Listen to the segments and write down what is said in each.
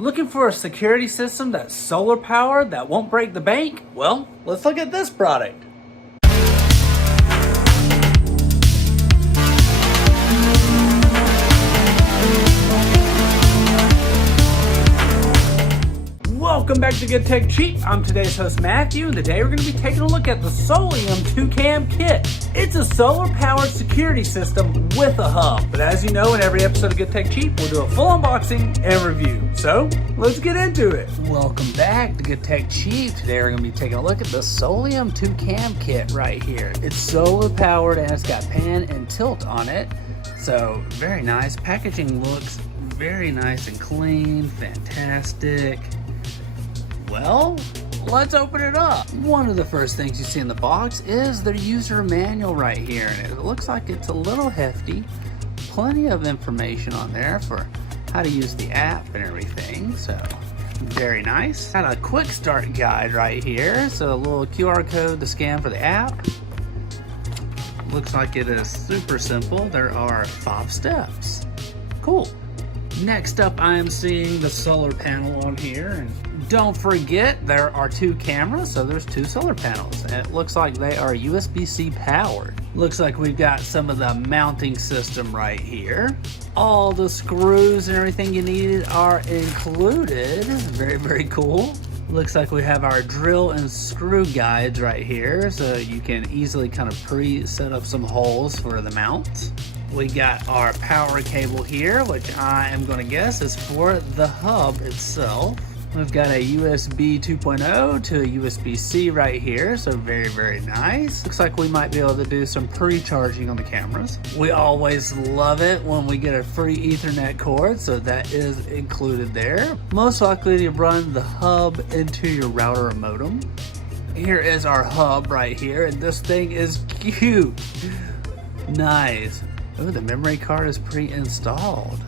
Looking for a security system that's solar powered that won't break the bank? Well, let's look at this product. Welcome back to Good Tech Cheap. I'm today's host Matthew, and today we're going to be taking a look at the SOLIOM 2-cam kit. It's a solar-powered security system with a hub. But as you know, in every episode of Good Tech Cheap, we'll do a full unboxing and review. So, let's get into it. Welcome back to Good Tech Cheap. Today we're going to be taking a look at the SOLIOM 2-cam kit right here. It's solar-powered and it's got pan and tilt on it. So, very nice. Packaging looks very nice and clean. Fantastic. Well, let's open it up. One of the first things you see in the box is the user manual right here. And it looks like it's a little hefty. Plenty of information on there for how to use the app and everything. So, very nice. Got a quick start guide right here. So, a little QR code to scan for the app. Looks like it is super simple. There are 5 steps. Cool. Next up, I am seeing the solar panel on here. And don't forget, there are 2 cameras, so there's 2 solar panels. And it looks like they are USB-C powered. Looks like we've got some of the mounting system right here. All the screws and everything you needed are included. Very, very cool. Looks like we have our drill and screw guides right here, so you can easily kind of pre-set up some holes for the mounts. We got our power cable here, which I am going to guess is for the hub itself. We've got a USB 2.0 to a USB-C right here, so very, very nice. Looks like we might be able to do some pre-charging on the cameras. We always love it when we get a free Ethernet cord, so that is included there. Most likely to run the hub into your router or modem. Here is our hub right here, and this thing is cute. Nice. Oh, the memory card is pre-installed.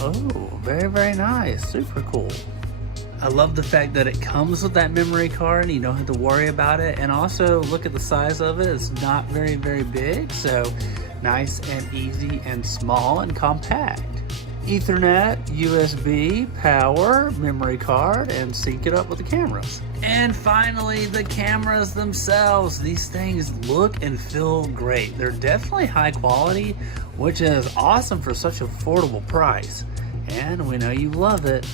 Oh, very, very nice. Super cool. I love the fact that it comes with that memory card and you don't have to worry about it. And also, look at the size of it. It's not very, very big. So, nice and easy and small and compact. Ethernet, USB, power, memory card, and sync it up with the cameras. And finally, the cameras themselves. These things look and feel great. They're definitely high quality, which is awesome for such an affordable price. And we know you love it.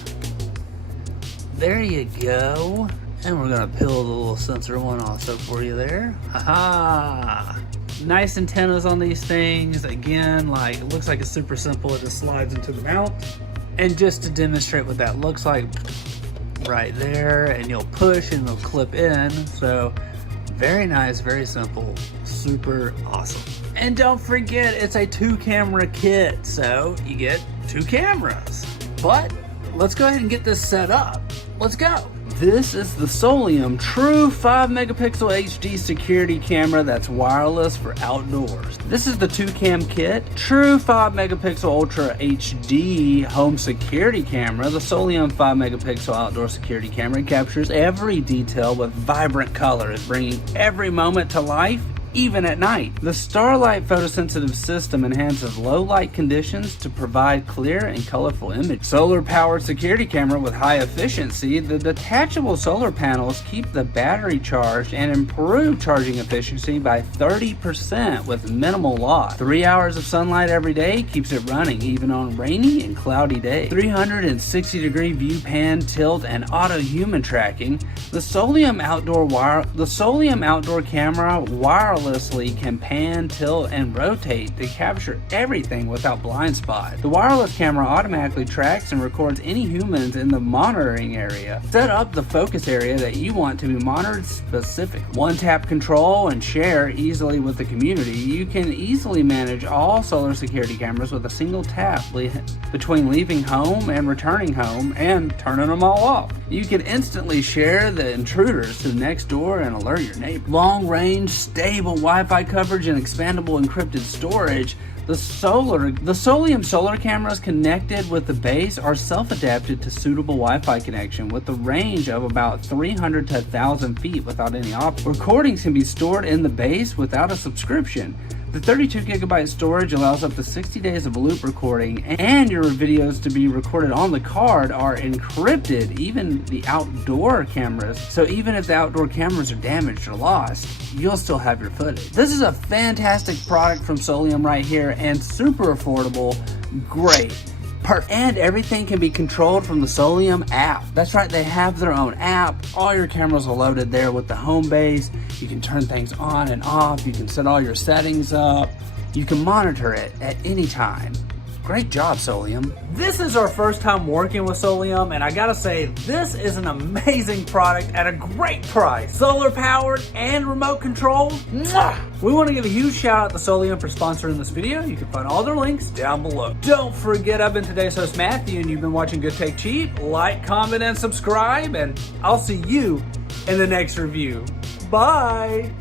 There you go. And we're gonna peel the little sensor one also for you there. Haha. Nice antennas on these things. Again, like, it looks like it's super simple. It just slides into the mount. And just to demonstrate what that looks like, right there, and you'll push and it'll clip in. So very nice, very simple, super awesome. And don't forget, it's a 2-camera kit, so you get 2 cameras. But let's go ahead and get this set up. Let's go. This is the SOLIOM True 5-megapixel HD security camera that's wireless for outdoors. This is the 2-cam kit. True 5-megapixel Ultra HD home security camera. The SOLIOM 5-megapixel outdoor security camera captures every detail with vibrant colors, bringing every moment to life, even at night. The Starlight photosensitive system enhances low light conditions to provide clear and colorful images. Solar powered security camera with high efficiency. The detachable solar panels keep the battery charged and improve charging efficiency by 30% with minimal loss. 3 hours of sunlight every day keeps it running even on rainy and cloudy days. 360-degree view, pan, tilt, and auto human tracking. The SOLIOM outdoor camera wirelessly can pan, tilt, and rotate to capture everything without blind spot. The wireless camera automatically tracks and records any humans in the monitoring area. Set up the focus area that you want to be monitored specifically. One-tap control and share easily with the community. You can easily manage all solar security cameras with a single tap between leaving home and returning home and turning them all off. You can instantly share the intruders to the next door and alert your neighbor. Long-range, stable Wi-Fi coverage and expandable encrypted storage. The SOLIOM solar cameras connected with the base are self-adapted to suitable Wi-Fi connection with a range of about 300 to 1,000 feet without any option. Recordings can be stored in the base without a subscription. The 32 gigabyte storage allows up to 60 days of loop recording, and your videos to be recorded on the card are encrypted, even the outdoor cameras. So even if the outdoor cameras are damaged or lost, you'll still have your footage. This is a fantastic product from SOLIOM right here, and super affordable. Great. Perfect. And everything can be controlled from the SOLIOM app. That's right, they have their own app. All your cameras are loaded there with the home base. You can turn things on and off. You can set all your settings up. You can monitor it at any time. Great job, SOLIOM. This is our first time working with SOLIOM, and I gotta say, this is an amazing product at a great price. Solar powered and remote controlled. Mwah! We want to give a huge shout out to SOLIOM for sponsoring this video. You can find all their links down below. Don't forget, I've been today's host, Matthew, and you've been watching Good Tech Cheap. Like, comment, and subscribe, and I'll see you in the next review. Bye.